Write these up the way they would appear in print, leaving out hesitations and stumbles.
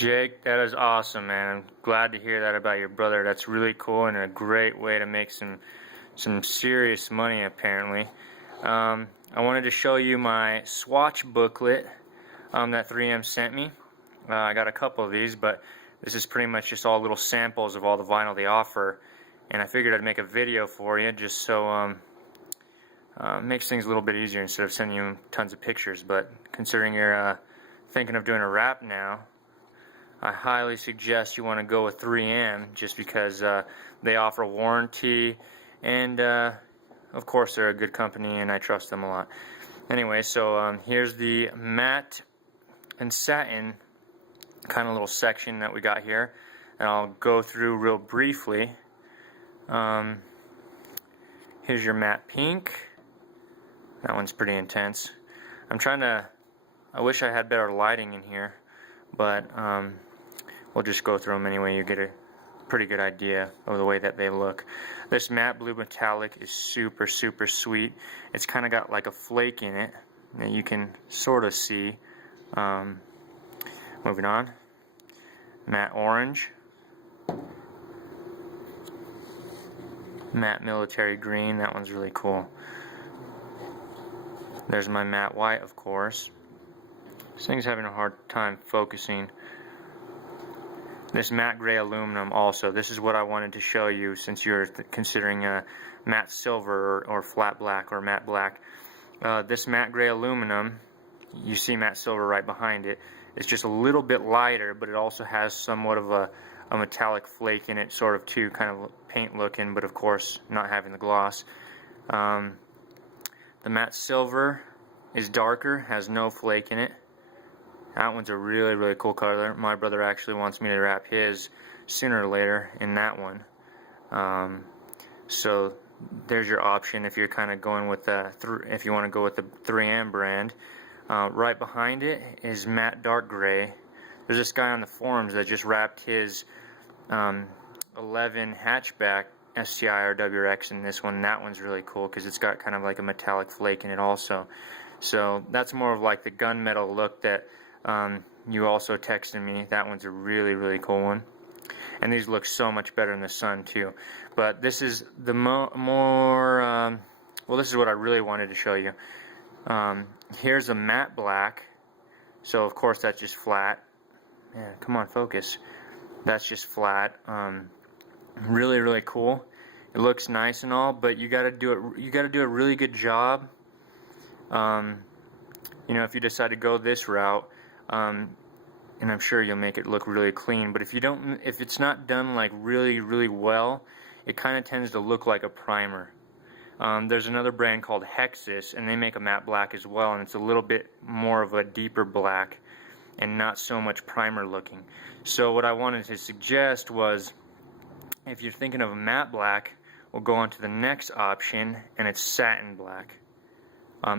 Jake, that is awesome, man. I'm glad to hear that about your brother. That's really cool and a great way to make some serious money, apparently. I wanted to show you my swatch booklet that 3M sent me. I got a couple of these, but this is pretty much just all little samples of all the vinyl they offer. And I figured I'd make a video for you just so makes things a little bit easier instead of sending you tons of pictures. But considering you're thinking of doing a wrap now, I highly suggest you want to go with 3M just because they offer warranty and of course they're a good company and I trust them a lot. Anyway, so here's the matte and satin kind of little section that we got here, and I'll go through real briefly. Here's your matte pink. That one's pretty intense. I wish I had better lighting in here, but we'll just go through them anyway. You get a pretty good idea of the way that they look. This matte blue metallic is super sweet. It's kind of got like a flake in it that you can sort of see. Moving on, matte orange, matte military green. That one's really cool. There's my matte white, of course. This thing's having a hard time focusing. This matte gray aluminum also. This is what I wanted to show you since you're considering matte silver or flat black or matte black. This matte gray aluminum, you see matte silver right behind it. It's just a little bit lighter, but it also has somewhat of a metallic flake in it, sort of too, kind of paint looking, but of course not having the gloss. The matte silver is darker, has no flake in it. That one's a really cool color. My brother actually wants me to wrap his sooner or later in that one. So there's your option if you're kind of going with if you want to go with the 3M brand. Right behind it is matte dark gray. There's this guy on the forums that just wrapped his 11 hatchback STI or WRX in this one. That one's really cool because it's got kind of like a metallic flake in it also. So that's more of like the gunmetal look that you also texted me. That one's a really cool one. And these look so much better in the sun too. But this is the well, this is what I really wanted to show you. Here's a matte black. So of course that's just flat. Yeah, come on, focus. That's just flat. Really cool. It looks nice and all, but you got to do it. You got to do a really good job. You know, if you decide to go this route, and I'm sure you'll make it look really clean. But if you don't, if it's not done like really well, it kind of tends to look like a primer. There's another brand called Hexus, and they make a matte black as well, and it's a little bit more of a deeper black and not so much primer looking. So what I wanted to suggest was, if you're thinking of a matte black, we'll go on to the next option, and it's satin black.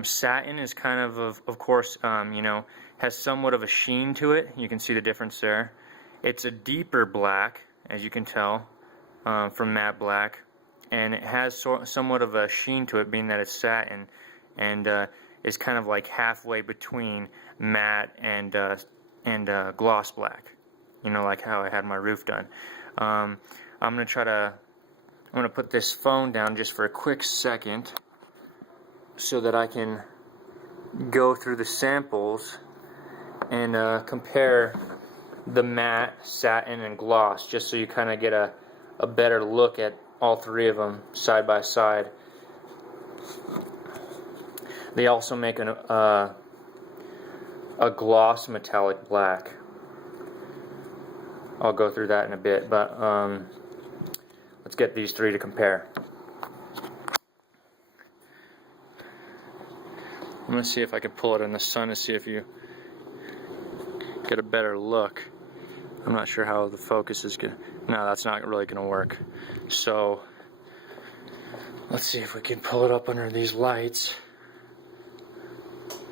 Satin is kind of course, you know, has somewhat of a sheen to it. You can see the difference there. It's a deeper black, as you can tell, from matte black, and it has somewhat of a sheen to it, being that it's satin, and is kind of like halfway between matte and gloss black. You know, like how I had my roof done. I'm gonna put this phone down just for a quick second, so that I can go through the samples and compare the matte, satin, and gloss, just so you kind of get a better look at all three of them side by side. They also make a gloss metallic black. I'll go through that in a bit, but let's get these three to compare. I'm going to see if I can pull it in the sun to see if you get a better look. I'm not sure how the focus is going to... No, that's not really going to work. So, let's see if we can pull it up under these lights.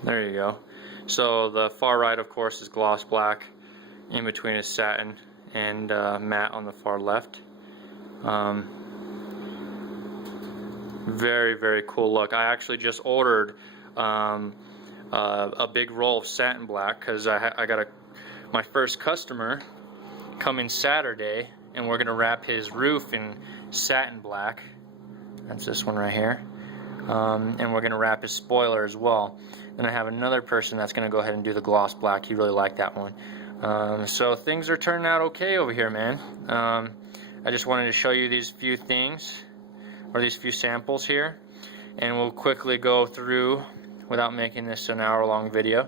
There you go. So, the far right, of course, is gloss black. In between is satin and matte on the far left. Very cool look. I actually just ordered a big roll of satin black because I got a my first customer coming Saturday, and we're gonna wrap his roof in satin black. That's this one right here. And we're gonna wrap his spoiler as well. Then I have another person that's gonna go ahead and do the gloss black. He really liked that one. So things are turning out okay over here, man. I just wanted to show you these few things, or these few samples here, and we'll quickly go through without making this an hour-long video.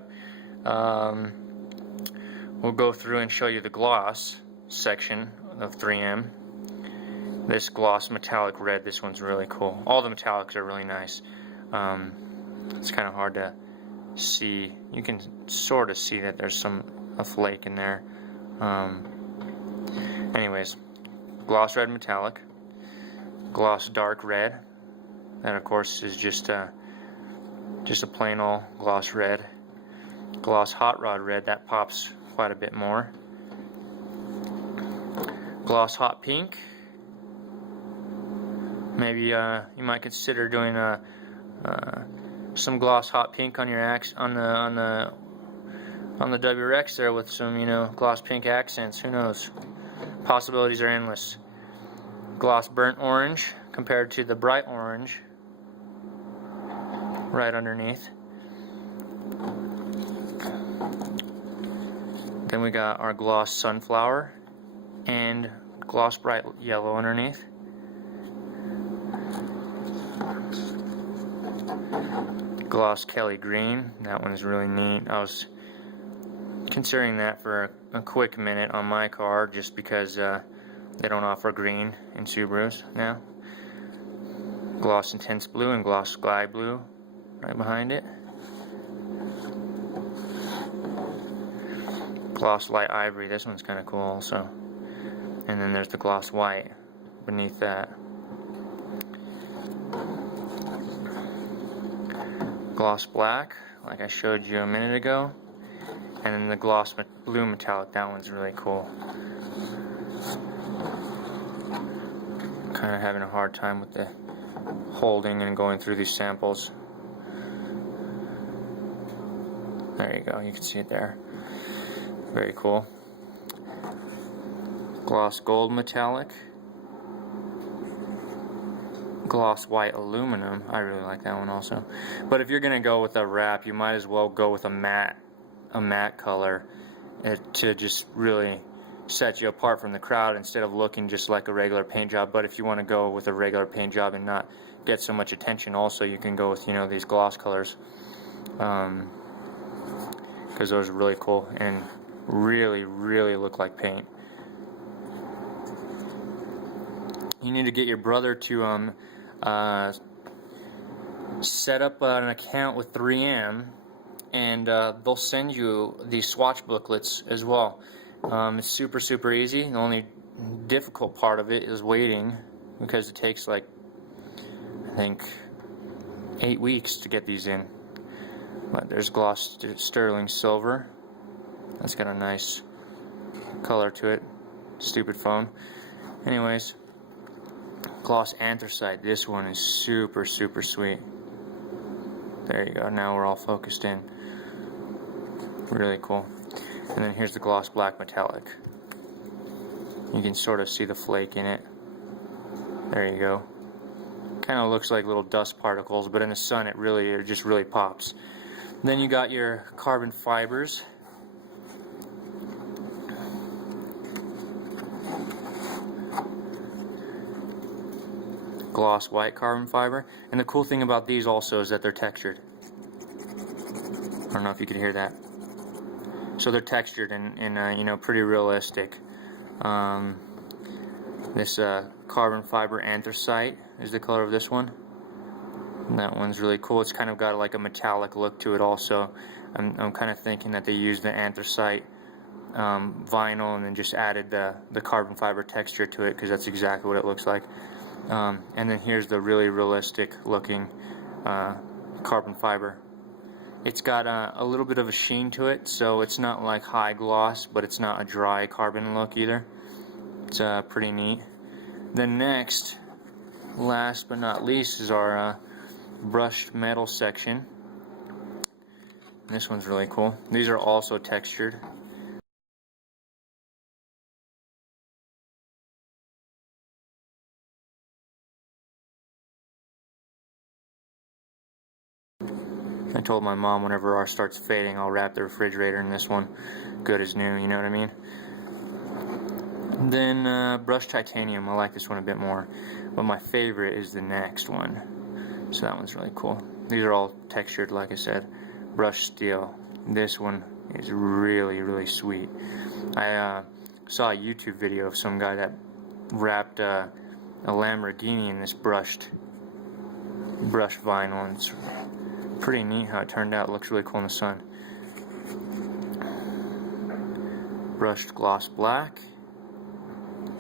We'll go through and show you the gloss section of 3M. This gloss metallic red, this one's really cool. All the metallics are really nice. It's kind of hard to see. You can sort of see that there's a flake in there. Anyways, gloss red metallic, gloss dark red. That of course is just a plain old gloss red. Gloss hot rod red, that pops quite a bit more. Gloss hot pink. Maybe you might consider doing some gloss hot pink on your on the WRX there with some, you know, gloss pink accents. Who knows? Possibilities are endless. Gloss burnt orange compared to the bright orange right underneath. Then we got our gloss sunflower and gloss bright yellow underneath. Gloss Kelly green, that one is really neat. I was considering that for a quick minute on my car just because they don't offer green in Subarus now. Gloss intense blue and gloss sky blue right behind it. Gloss light ivory, this one's kind of cool also. And then there's the gloss white beneath that. Gloss black, like I showed you a minute ago. And then the gloss blue metallic, that one's really cool. Kind of having a hard time with the holding and going through these samples. There you go, you can see it there. Very cool. Gloss gold metallic. Gloss white aluminum, I really like that one also. But if you're gonna go with a wrap, you might as well go with a matte color to just really set you apart from the crowd instead of looking just like a regular paint job. But if you want to go with a regular paint job and not get so much attention, also you can go with, you know, these gloss colors, because those are really cool and really look like paint. You need to get your brother to set up an account with 3M, and they'll send you these swatch booklets as well. It's super easy. The only difficult part of it is waiting, because it takes like, I think, 8 weeks to get these in. But there's gloss sterling silver. That's got a nice color to it. Stupid phone. Anyways, gloss anthracite. This one is super sweet. There you go. Now we're all focused in. Really cool. And then here's the gloss black metallic. You can sort of see the flake in it. There you go. Kind of looks like little dust particles, but in the sun it just really pops. Then you got your carbon fibers. Gloss white carbon fiber. And the cool thing about these also is that they're textured. I don't know if you could hear that. So they're textured and you know, pretty realistic. This carbon fiber anthracite is the color of this one. And that one's really cool. It's kind of got like a metallic look to it also. I'm kind of thinking that they used the anthracite vinyl and then just added the carbon fiber texture to it, because that's exactly what it looks like. And then here's the really realistic looking carbon fiber. It's got a little bit of a sheen to it, so it's not like high gloss, but it's not a dry carbon look either. It's pretty neat. Then next, last but not least, is our brushed metal section. This one's really cool. These are also textured. I told my mom whenever ours starts fading, I'll wrap the refrigerator in this one, good as new, you know what I mean? Then brushed titanium, I like this one a bit more, but my favorite is the next one. So that one's really cool. These are all textured, like I said. Brushed steel. This one is really, really sweet. I saw a YouTube video of some guy that wrapped a Lamborghini in this brushed vinyl. It's pretty neat how it turned out. It looks really cool in the sun. Brushed gloss black.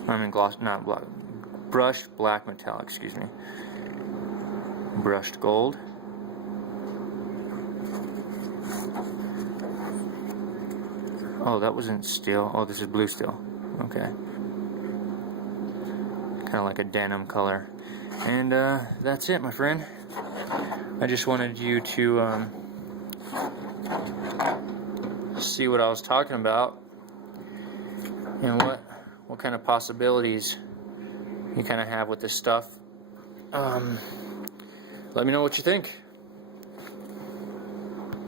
I mean gloss, not black. Brushed black metallic, excuse me. Brushed gold. Oh, that wasn't steel. Oh, this is blue steel. Okay. Kind of like a denim color. And that's it, my friend. I just wanted you to see what I was talking about and what kind of possibilities you kind of have with this stuff. Let me know what you think.